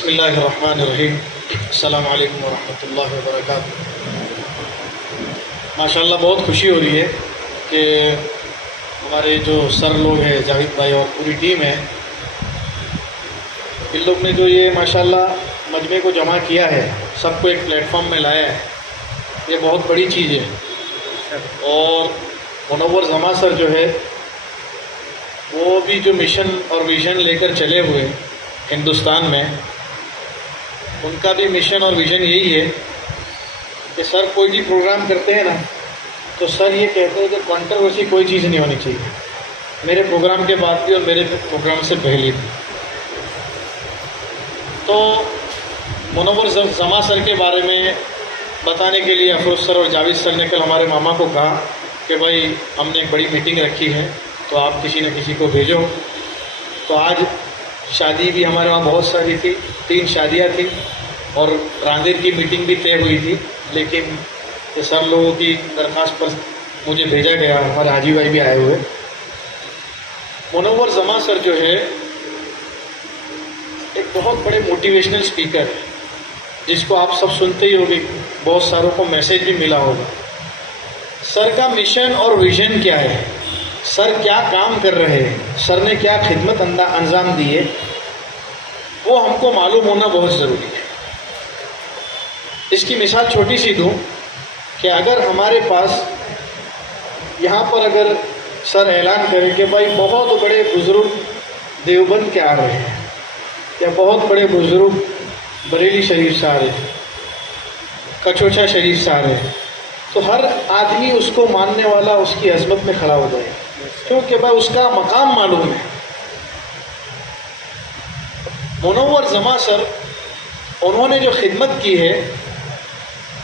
بسم اللہ الرحمن الرحیم. السلام علیکم ورحمۃ اللہ وبرکاتہ. ماشاءاللہ بہت خوشی ہو رہی ہے کہ ہمارے جو سر لوگ ہیں جاوید بھائی اور پوری ٹیم ہے، ان لوگ نے جو یہ ماشاءاللہ مجمع کو جمع کیا ہے، سب کو ایک پلیٹ فارم میں لایا ہے، یہ بہت بڑی چیز ہے. اور منور زماں سر جو ہے وہ بھی جو مشن اور ویژن لے کر چلے ہوئے ہندوستان میں، ان کا بھی مشن اور ویژن یہی ہے کہ سر کوئی بھی پروگرام کرتے ہیں نا تو سر یہ کہتے ہیں کہ کنٹروورسی کوئی چیز نہیں ہونی چاہیے، میرے پروگرام کے بعد بھی اور میرے پروگرام سے پہلے بھی. تو منور زماں سر کے بارے میں بتانے کے لیے افروز سر اور جاوید سر نے کل ہمارے ماما کو کہا کہ بھائی ہم نے ایک بڑی میٹنگ رکھی ہے تو آپ کسی نہ کسی کو بھیجو. تو آج شادی بھی ہمارے وہاں بہت ساری تھی، 3 شادیاں تھیں اور راندیر کی میٹنگ بھی طے ہوئی تھی، لیکن سر لوگوں کی درخواست پر مجھے بھیجا گیا. ہمارے حاجی بھائی بھی آئے ہوئے. منور زماں سر جو ہے ایک بہت بڑے موٹیویشنل اسپیکر ہے، جس کو آپ سب سنتے ہی ہوگے، بہت ساروں کو میسیج بھی ملا ہوگا. سر کا مشن اور ویژن کیا ہے، سر کیا کام کر رہے ہیں، سر نے کیا خدمت انجام دی ہے، وہ ہم کو معلوم ہونا بہت ضروری ہے. اس کی مثال چھوٹی سی دوں کہ اگر ہمارے پاس یہاں پر اگر سر اعلان کریں کہ بھائی بہت بڑے بزرگ دیوبند کے آ رہے ہیں یا بہت بڑے بزرگ بریلی شریف سے آ رہے ہیں، کچوچا شریف سے آ رہے ہیں، تو ہر آدمی اس کو ماننے والا اس کی عظمت میں کھڑا ہو جائے، کیونکہ بھائی اس کا مقام معلوم ہے. منور زماں سر انہوں نے جو خدمت کی ہے،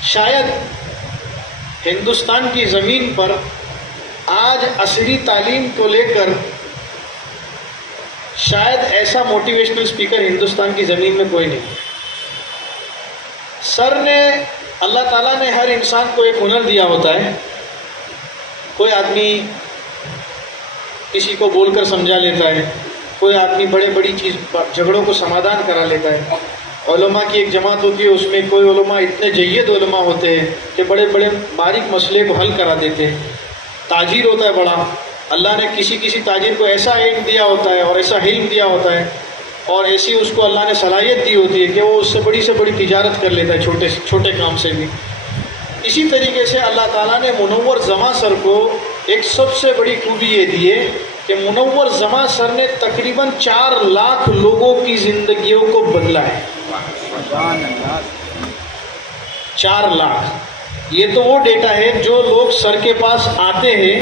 شاید ہندوستان کی زمین پر آج عصری تعلیم کو لے کر شاید ایسا موٹیویشنل اسپیکر ہندوستان کی زمین میں کوئی نہیں. سر نے، اللہ تعالیٰ نے ہر انسان کو ایک ہنر دیا ہوتا ہے. کوئی آدمی کسی کو بول کر سمجھا لیتا ہے، کوئی آدمی بڑی جھگڑوں کو سمادھان کرا لیتا ہے. علماء کی ایک جماعت ہوتی ہے، اس میں کوئی علماء اتنے جید علماء ہوتے ہیں کہ بڑے باریک مسئلے کو حل کرا دیتے ہیں. تاجر ہوتا ہے بڑا، اللہ نے کسی تاجر کو ایسا علم دیا ہوتا ہے اور ایسا علم دیا ہوتا ہے اور ایسی اس کو اللہ نے صلاحیت دی ہوتی ہے کہ وہ اس سے بڑی تجارت کر لیتا ہے، چھوٹے کام سے بھی. اسی طریقے سے اللہ تعالیٰ نے منور زماں سر کو ایک سب سے بڑی خوبی یہ دی ہے کہ منور زماں سر نے تقریباً 4 لاکھ لوگوں کی زندگیوں کو بدلا ہے. 4 لاکھ، یہ تو وہ ڈیٹا ہے جو لوگ سر کے پاس آتے ہیں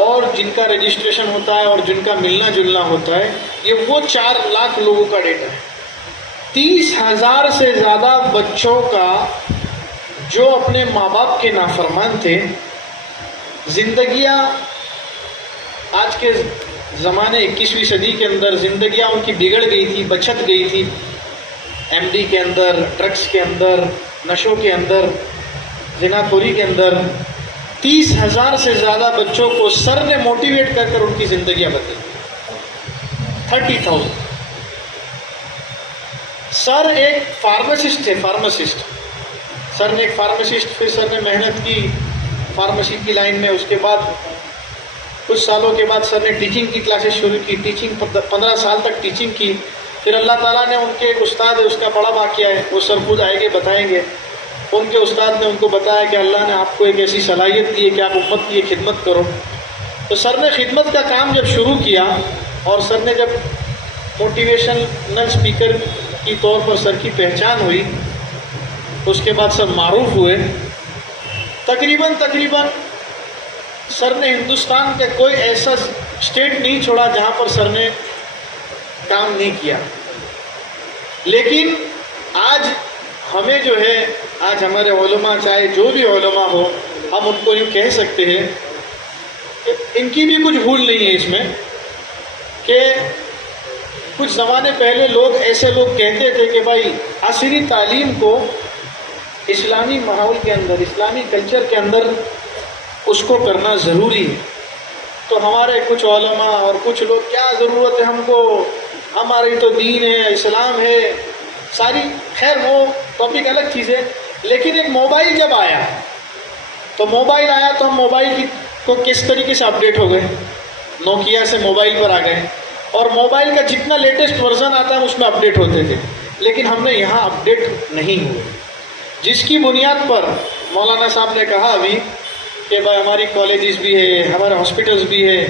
اور جن کا رجسٹریشن ہوتا ہے اور جن کا ملنا جلنا ہوتا ہے، یہ وہ 4 لاکھ لوگوں کا ڈیٹا ہے. 30,000 سے زیادہ بچوں کا جو اپنے ماں باپ کے نافرمان تھے، زندگیاں آج کے زمانے 21ویں صدی کے اندر زندگیاں ان کی بگڑ گئی تھی، بچت گئی تھی، ایم ڈی کے اندر، ڈرگس کے اندر، نشوں کے اندر، زنا خوری کے اندر. 30,000 سے زیادہ بچوں کو سر نے موٹیویٹ کر کر ان کی زندگیاں بدلی. 30,000. سر ایک فارماسسٹ تھے، سر نے ایک فارماسسٹ، پھر سر نے محنت کی فارمیسی کی لائن میں. اس کے بعد کچھ سالوں کے بعد سر نے ٹیچنگ کی کلاسز شروع کی، 15 سال تک ٹیچنگ کی. پھر اللہ تعالیٰ نے ان کے ایک استاد ہے، اس کا بڑا واقعہ ہے، وہ سر خود آئے گے بتائیں گے. ان کے استاد نے ان کو بتایا کہ اللہ نے آپ کو ایک ایسی صلاحیت دی ہے کہ آپ امت کی خدمت کرو. تو سر نے خدمت کا کام جب شروع کیا اور سر نے جب موٹیویشنل اسپیکر کی طور پر سر کی پہچان ہوئی، اس کے بعد سر معروف ہوئے. تقریباً سر نے ہندوستان کا کوئی ایسا اسٹیٹ نہیں چھوڑا جہاں پر سر نے کام نہیں کیا. لیکن آج ہمیں جو ہے، آج ہمارے علماء، چاہے جو بھی علماء ہو، ہم ان کو یوں کہہ سکتے ہیں کہ ان کی بھی کچھ بھول نہیں ہے اس میں، کہ کچھ زمانے پہلے ایسے لوگ کہتے تھے کہ بھائی عصری تعلیم کو اسلامی ماحول کے اندر، اسلامی کلچر کے اندر اس کو کرنا ضروری ہے. تو ہمارے کچھ علماء اور کچھ لوگ، کیا ضرورت ہے ہم کو، ہماری تو دین ہے، اسلام ہے، ساری خیر وہ ٹاپک الگ چیز ہے. لیکن ایک موبائل جب آیا تو ہم موبائل کو کس طریقے سے اپڈیٹ ہو گئے. نوکیا سے موبائل پر آ گئے اور موبائل کا جتنا لیٹسٹ ورژن آتا ہے اس میں اپڈیٹ ہوتے تھے. لیکن ہم نے یہاں اپڈیٹ نہیں ہوئے، جس کی بنیاد پر مولانا صاحب نے کہا ابھی کہ بھائی ہماری کالجز بھی ہے، ہمارے ہاسپٹلز بھی ہے،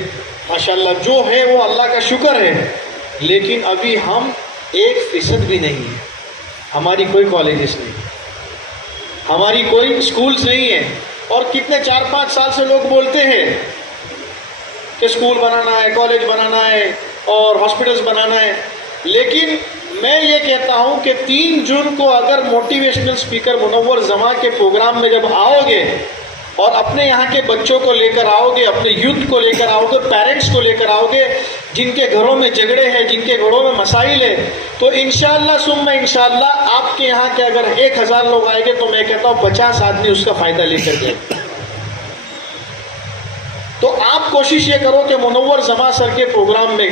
ماشاءاللہ جو ہے وہ اللہ کا شکر ہے. لیکن ابھی ہم 1% بھی نہیں ہے. ہماری کوئی کالجز نہیں، ہماری کوئی اسکولز نہیں ہے. اور کتنے 4-5 سال سے لوگ بولتے ہیں کہ اسکول بنانا ہے، کالج بنانا ہے اور ہاسپٹلز بنانا ہے. لیکن میں یہ کہتا ہوں کہ 3 جون کو اگر موٹیویشنل اسپیکر منور زماں کے پروگرام میں جب آؤ گے اور اپنے یہاں کے بچوں کو لے کر آؤ گے، اپنے یوتھ کو لے کر آؤ گے، پیرنٹس کو لے کر آؤ گے جن کے گھروں میں جھگڑے ہیں، جن کے گھروں میں مسائل ہیں، تو انشاءاللہ ثم انشاءاللہ آپ کے یہاں کے اگر 1000 لوگ آئیں گے تو میں کہتا ہوں 50 آدمی اس کا فائدہ لے کر گئے. تو آپ کوشش یہ کرو کہ منور زماں سر کے پروگرام میں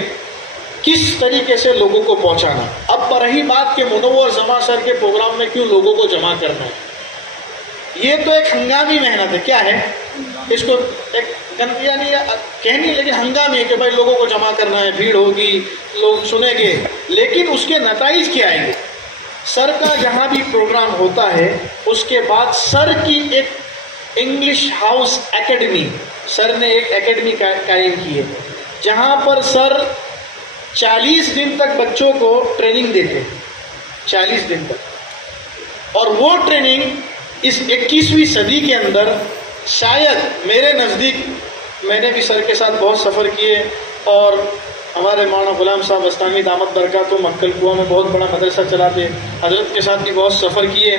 کس طریقے سے لوگوں کو پہنچانا. اب رہی بات کہ منور زماں سر کے پروگرام میں کیوں لوگوں کو جمع کرنا ہے، یہ تو ایک ہنگامی محنت ہے. کیا ہے اس کو ایک یعنی کہنی، لیکن ہنگامی ہے کہ بھائی لوگوں کو جمع کرنا ہے، بھیڑ ہوگی، لوگ سنیں گے. لیکن اس کے نتائج کیا آئیں گے؟ سر کا جہاں بھی پروگرام ہوتا ہے اس کے بعد سر کی ایک انگلش ہاؤس اکیڈمی، سر نے ایک اکیڈمی قائم کی ہے جہاں پر سر 40 دن تک بچوں کو ٹریننگ دیتے ہیں. 40 دن تک. اور وہ ٹریننگ اس 21ویں صدی کے اندر شاید میرے نزدیک، میں نے بھی سر کے ساتھ بہت سفر کیے اور ہمارے مولانا غلام صاحب استانی دامت برکاتہ مکل کنواں میں بہت بڑا مدرسہ چلاتے، حضرت کے ساتھ بھی بہت سفر کیے،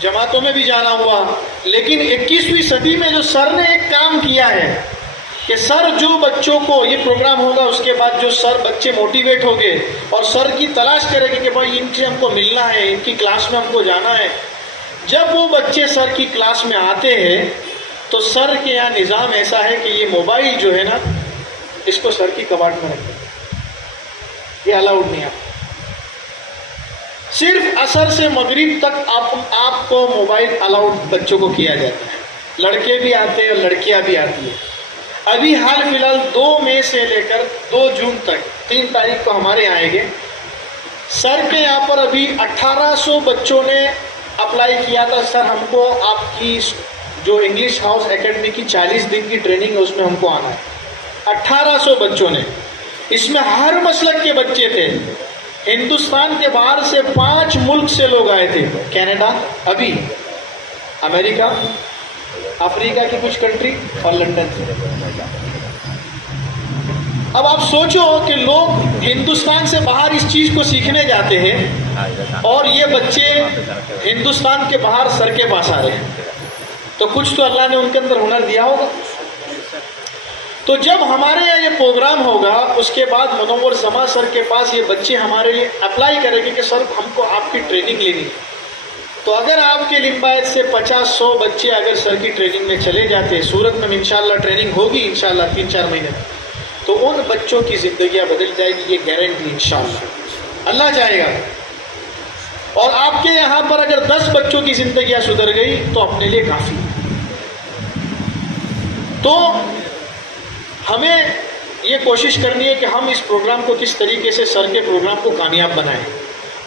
جماعتوں میں بھی جانا ہوا. لیکن 21ویں صدی میں جو سر نے ایک کام کیا ہے کہ سر جو بچوں کو یہ پروگرام ہوگا اس کے بعد جو سر بچے موٹیویٹ ہو گئے اور سر کی تلاش کرے گی کہ بھائی ان سے ہم کو ملنا ہے، ان کی کلاس میں ہم کو جانا ہے. جب وہ بچے سر کی کلاس میں آتے ہیں تو سر کے یہاں نظام ایسا ہے کہ یہ موبائل جو ہے نا اس کو سر کی کباڑ میں رکھتے ہیں، یہ الاؤڈ نہیں ہے. صرف عصر سے مغرب تک آپ کو موبائل الاؤڈ بچوں کو کیا جاتا ہے. لڑکے بھی آتے ہیں اور لڑکیاں بھی آتی ہیں. ابھی حال فی الحال 2 مئی سے لے کر 2 جون تک 3 تاریخ کو ہمارے یہاں آئیں گے. سر کے یہاں پر ابھی 1800 بچوں نے اپلائی کیا تھا، سر ہم کو آپ کی جو انگلش ہاؤس اکیڈمی کی 40 دن کی ٹریننگ ہے اس میں ہم کو آنا ہے. 1800 بچوں نے، اس میں ہر مسلک کے بچے تھے. ہندوستان کے باہر سے 5 ملک سے لوگ آئے تھے، کینیڈا، ابھی امریکہ، افریقہ کی کچھ کنٹری اور لندن سے. اب آپ سوچو کہ لوگ ہندوستان سے باہر اس چیز کو سیکھنے جاتے ہیں اور یہ بچے ہندوستان کے باہر سر کے پاس آ رہے ہیں، تو کچھ تو اللہ نے ان کے اندر ہنر دیا ہوگا. تو جب ہمارے یہاں یہ پروگرام ہوگا اس کے بعد منور زماں سر کے پاس یہ بچے ہمارے لیے اپلائی کریں گے کہ سر ہم کو آپ کی ٹریننگ لینی ہے. تو اگر آپ کے لمبایت سے 50-100 بچے اگر سر کی ٹریننگ میں چلے جاتے ہیں، صورت میں انشاءاللہ ٹریننگ ہوگی انشاءاللہ 3-4 مہینے میں، تو ان بچوں کی زندگیاں بدل جائے گی، یہ گارنٹی انشاءاللہ. اللہ چاہے گا. اور آپ کے یہاں پر اگر 10 بچوں کی زندگیاں سدھر گئی تو اپنے لیے کافی. تو ہمیں یہ کوشش کرنی ہے کہ ہم اس پروگرام کو کس طریقے سے سر کے پروگرام کو کامیاب بنائیں.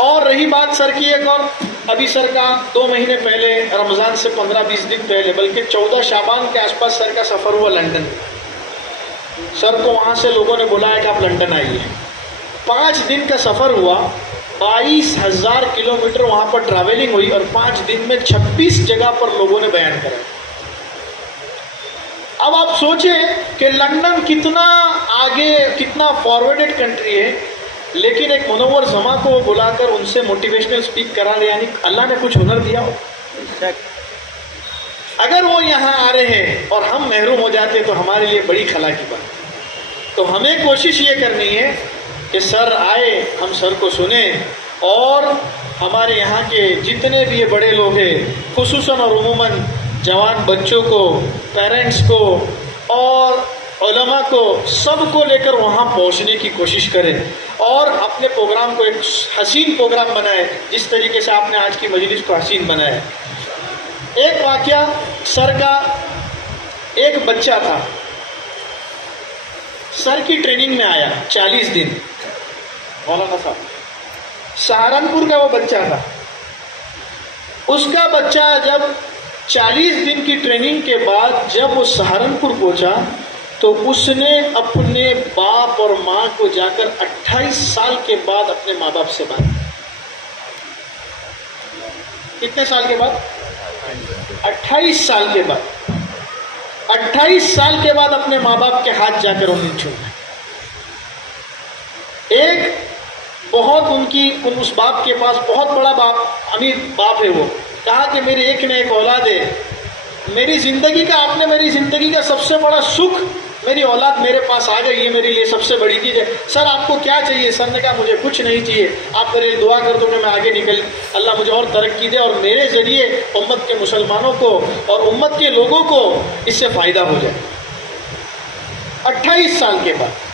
اور رہی بات سر کی ایک اور، ابھی سر کا 2 مہینے پہلے رمضان سے 15-20 دن پہلے بلکہ 14 شعبان کے آس پاس سر کا سفر ہوا لندن. سر کو وہاں سے لوگوں نے بلایا کہ آپ لندن آئیے. 5 دن کا سفر ہوا، 22,000 کلومیٹر وہاں پر ٹریولنگ ہوئی اور 5 دن میں 26 جگہ پر لوگوں نے بیان کرا. اب آپ سوچیں کہ لندن کتنا آگے، کتنا فارورڈڈ کنٹری ہے، لیکن ایک منور زماں کو وہ بلا کر ان سے موٹیویشنل اسپیک کرا رہے، یعنی اللہ نے کچھ ہنر دیا ہو. اگر وہ یہاں آ رہے ہیں اور ہم محروم ہو جاتے تو ہمارے لیے بڑی خلا کی بات. تو ہمیں کوشش یہ کرنی ہے کہ سر آئے، ہم سر کو سنیں، اور ہمارے یہاں کے جتنے بھی یہ بڑے لوگ ہیں خصوصاً اور عموماً جوان بچوں کو، پیرنٹس کو اور علماء کو، سب کو لے کر وہاں پہنچنے کی کوشش کریں. اور اپنے پروگرام کو ایک حسین پروگرام بنائے، جس طریقے سے آپ نے آج کی مجلس کو حسین بنایا ہے۔ ایک واقعہ، سر کا ایک بچہ تھا، سر کی ٹریننگ میں آیا 40 دن، مولانا صاحب سہارنپور کا وہ بچہ تھا۔ اس کا بچہ جب 40 دن کی ٹریننگ کے بعد جب وہ سہارنپور پہنچا تو اس نے اپنے باپ اور ماں کو جا کر 28 سال کے بعد اپنے ماں باپ سے بات کی۔ کتنے سال کے بعد؟ 28 سال کے بعد، 28 سال کے بعد اپنے ماں باپ کے ہاتھ جا کر انہیں چھونا۔ ایک بہت اس باپ کے پاس بہت بڑا باپ، امیر باپ ہے، وہ کہا کہ میری ایک نہ ایک اولاد ہے، میری زندگی کا، آپ نے میری زندگی کا سب سے بڑا سکھ، میری اولاد میرے پاس آ گئی، یہ میرے لیے سب سے بڑی چیز ہے۔ سر آپ کو کیا چاہیے؟ سر نے کہا مجھے کچھ نہیں چاہیے، آپ میرے لیے دعا کر دو کہ میں آگے نکل، اللہ مجھے اور ترقی دے اور میرے ذریعے امت کے مسلمانوں کو اور امت کے لوگوں کو اس سے فائدہ ہو جائے۔ 28 سال کے بعد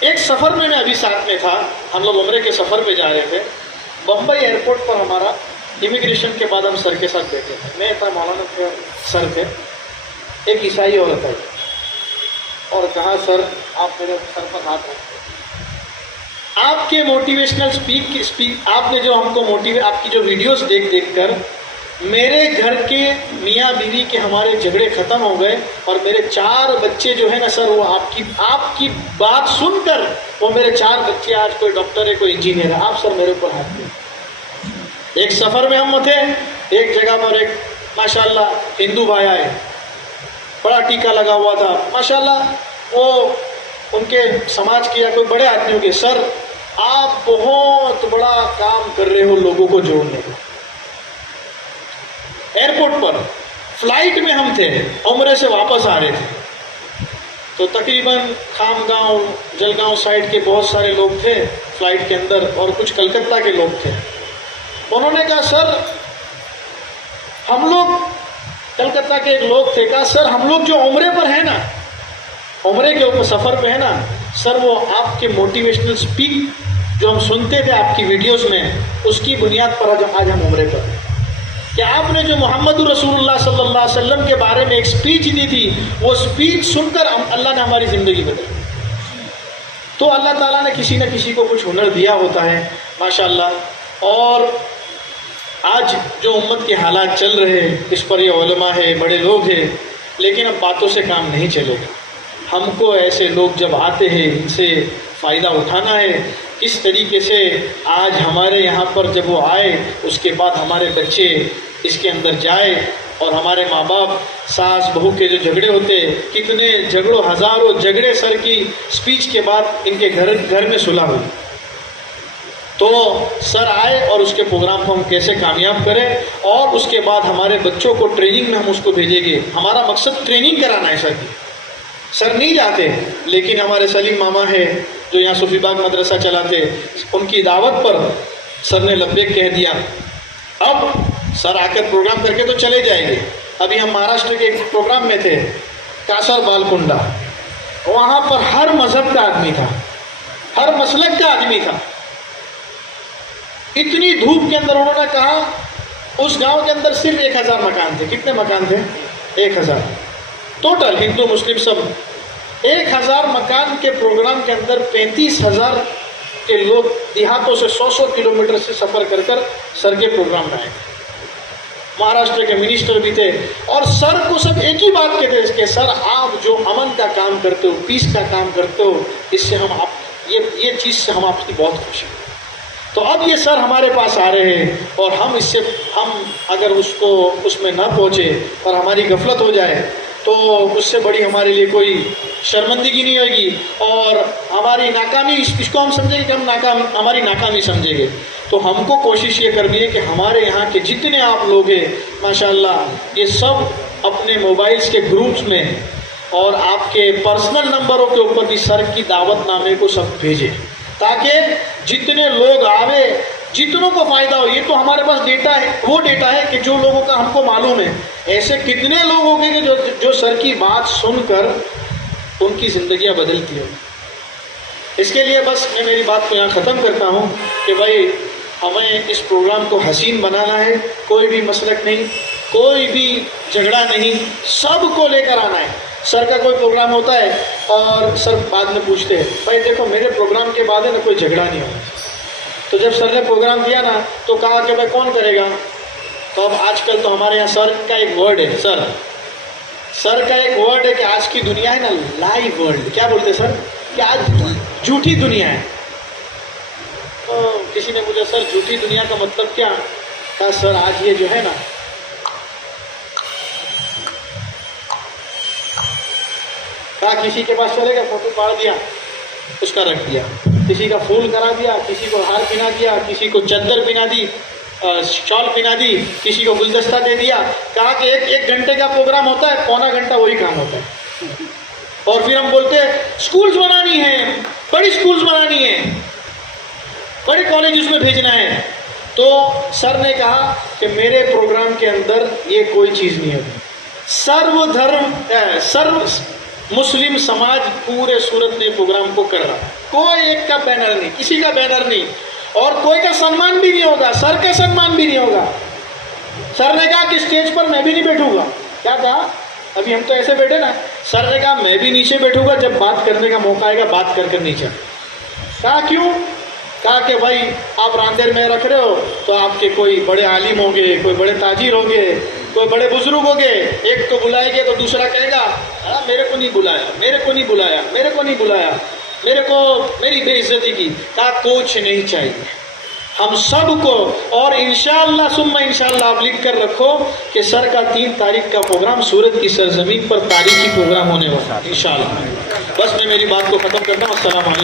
ایک سفر میں ابھی ساتھ میں تھا، ہم لوگ عمرے کے سفر پہ جا رہے تھے، بمبئی ایئرپورٹ پر ہمارا امیگریشن کے بعد ہم سر کے ساتھ بیٹھے تھے، میں تھا، مولانا سر تھے، ایک عیسائی عورت آئی اور کہا سر آپ میرے سر پر ہاتھ رکھیں، آپ کے موٹیویشنل اسپیک آپ نے جو ہم کو آپ کی جو ویڈیوز دیکھ کر میرے گھر کے میاں بیوی کے ہمارے جھگڑے ختم ہو گئے، اور میرے 4 بچے جو ہے نا سر، وہ آپ کی بات سن کر وہ میرے 4 بچے آج کوئی ڈاکٹر ہے، کوئی انجینئر ہے، آپ سر میرے اوپر ہاتھ دیں۔ ایک سفر میں ہم تھے، ایک جگہ پر ایک ماشاءاللہ ہندو بھائی آئے، بڑا ٹیکا لگا ہوا تھا ماشاءاللہ، وہ ان کے سماج کے یا کوئی بڑے آدمیوں کے، سر آپ بہت بڑا کام کر رہے ہو لوگوں کو جوڑنے کا۔ ایئرپورٹ پر فلائٹ میں ہم تھے، عمرے سے واپس آ رہے تھے، تو تقریباً خام گاؤں جلگاؤں سائڈ کے بہت سارے لوگ تھے فلائٹ کے اندر، اور کچھ کلکتہ کے لوگ تھے۔ انہوں نے کہا سر ہم لوگ، کلکتہ کے ایک لوگ تھے، کہا سر ہم لوگ جو عمرے پر ہیں نا، عمرے کے اوپر سفر پہ ہے نا سر، وہ آپ کے موٹیویشنل اسپیک جو ہم سنتے تھے آپ کی ویڈیوز میں، اس کی بنیاد پر آج ہم عمرے پر ہیں، کہ آپ نے جو محمد رسول اللہ صلی اللہ علیہ وسلم کے بارے میں ایک سپیچ دی تھی، وہ سپیچ سن کر اللہ نے ہماری زندگی بدلی۔ تو اللہ تعالیٰ نے کسی نہ کسی کو کچھ ہنر دیا ہوتا ہے ماشاءاللہ، اور آج جو امت کے حالات چل رہے ہیں اس پر یہ علماء ہے، بڑے لوگ ہیں، لیکن اب باتوں سے کام نہیں چلے گا، ہم کو ایسے لوگ جب آتے ہیں ان سے فائدہ اٹھانا ہے۔ اس طریقے سے آج ہمارے یہاں پر جب وہ آئے، اس کے بعد ہمارے بچے اس کے اندر جائے، اور ہمارے ماں باپ ساس بہو کے جو جھگڑے ہوتے، کتنے جھگڑوں، ہزاروں جھگڑے سر کی سپیچ کے بعد ان کے گھر میں صلح ہوئی۔ تو سر آئے اور اس کے پروگرام کو ہم کیسے کامیاب کریں، اور اس کے بعد ہمارے بچوں کو ٹریننگ میں ہم اس کو بھیجیں گے۔ ہمارا مقصد ٹریننگ کرانا ہے سر کی، سر نہیں جاتے، لیکن ہمارے سلیم ماما ہے جو یہاں صوفی باغ مدرسہ چلاتے، ان کی دعوت پر سر نے لبیک کہہ دیا۔ اب سر آ کر پروگرام کر کے تو چلے جائیں گے۔ ابھی ہم مہاراشٹر کے ایک پروگرام میں تھے، کاسر بالکنڈا، وہاں پر ہر مذہب کا آدمی تھا، ہر مسلک کا آدمی تھا۔ اتنی دھوپ کے اندر انہوں نے کہا، اس گاؤں کے اندر صرف 1000 مکان تھے۔ کتنے مکان تھے؟ 1000 ٹوٹل، ہندو مسلم سب۔ 1000 مکان کے پروگرام کے اندر 35,000 کے لوگ دیہاتوں سے 100 کلومیٹر سے سفر کر کر سر کے پروگرام میں آئے۔ مہاراشٹر کے منسٹر بھی تھے، اور سر کو سب ایک ہی بات کہتے ہیں کہ سر آپ جو امن کا کام کرتے ہو، پیس کا کام کرتے ہو، اس سے ہم یہ چیز سے ہم آپ کی بہت خوش ہیں۔ تو اب یہ سر ہمارے پاس آ رہے ہیں، اور ہم اگر اس میں نہ پہنچے اور ہماری غفلت ہو جائے تو اس سے بڑی ہمارے لیے کوئی شرمندگی نہیں ہوگی، اور ہماری ناکامی، اس کو ہم سمجھیں گے کہ ہماری ناکامی سمجھیں گے۔ تو ہم کو کوشش یہ کرنی ہے کہ ہمارے یہاں کے جتنے آپ لوگ ہیں ماشاءاللہ، یہ سب اپنے موبائلز کے گروپس میں اور آپ کے پرسنل نمبروں کے اوپر بھی سر کی دعوت نامے کو سب بھیجیں، تاکہ جتنے لوگ آوے، جتنوں کو فائدہ ہو۔ یہ تو ہمارے پاس ڈیٹا ہے، وہ ڈیٹا ہے کہ جو لوگوں کا ہم کو معلوم ہے، ایسے کتنے لوگ ہوں گے کہ جو سر کی بات سن کر ان کی زندگیاں بدلتی ہیں۔ اس کے لیے بس میں میری بات کو یہاں ختم کرتا ہوں کہ بھائی ہمیں اس پروگرام کو حسین بنانا ہے، کوئی بھی مسلک نہیں، کوئی بھی جھگڑا نہیں، سب کو لے کر آنا ہے۔ سر کا کوئی پروگرام ہوتا ہے اور سر بعد میں پوچھتے ہیں بھائی دیکھو میرے پروگرام کے بعد ہے نا کوئی جھگڑا نہیں ہونا۔ تو جب سر نے پروگرام دیا نا تو کہا کہ بھائی کون کرے گا؟ تو اب آج کل تو ہمارے یہاں سر کا ایک ورڈ ہے، سر کا ایک ورڈ ہے کہ آج کی دنیا ہے نا لائیو ورلڈ، کیا بولتے سر کہ آج جھوٹی دنیا ہے۔ تو کسی نے پوچھا سر جھوٹی دنیا کا مطلب کیا؟ کہا سر آج یہ جو ہے نا کہا کسی کے پاس چلے گا فوٹو پاڑ دیا اس کا رکھ دیا، کسی کا پھول کرا دیا، کسی کو ہار پہنا دیا، کسی کو چادر پہنا دی، شال پہنا دی، کسی کو گلدستہ دے دیا۔ کہا کہ ایک گھنٹے کا پروگرام ہوتا ہے، پونا گھنٹہ وہی کام ہوتا ہے۔ اور پھر ہم بولتے ہیں اسکولز بنانی ہے، بڑی اسکولز بنانی ہے، بڑے کالجز میں بھیجنا ہے۔ تو سر نے کہا کہ میرے پروگرام کے اندر یہ کوئی چیز نہیں ہے، سرو مسلم سماج پورے صورت نے پروگرام کو کر رہا، کوئی ایک کا بینر نہیں، کسی کا بینر نہیں، اور کوئی کا سنمان بھی نہیں ہوگا، سر کا سنمان بھی نہیں ہوگا۔ سر نے کہا کہ اسٹیج پر میں بھی نہیں بیٹھوں گا۔ کیا کہا؟ ابھی ہم تو ایسے بیٹھے نا، سر نے کہا میں بھی نیچے بیٹھوں گا، جب بات کرنے کا موقع آئے گا بات کر نیچے۔ کہا کیوں؟ کہا کہ بھائی آپ راندیر میں رکھ رہے ہو تو آپ کے کوئی بڑے عالم ہوں گے، کوئی بڑے تاجر ہوں گے، کوئی بڑے بزرگ ہوں گے، ایک کو بلائے گے تو دوسرا کہے گا میرے کو نہیں بلایا، میرے کو نہیں بلایا، میرے کو نہیں بلایا، میرے کو میری بے عزتی کی۔ کہا کچھ نہیں چاہیے، ہم سب کو، اور انشاءاللہ ثم انشاءاللہ آپ لکھ کر رکھو کہ سر کا 3 تاریخ کا پروگرام سورت کی سرزمین پر تاریخی پروگرام ہونے والا ہے انشاءاللہ۔ بس میں میری بات کو ختم کرتا ہوں۔ السلام علیکم۔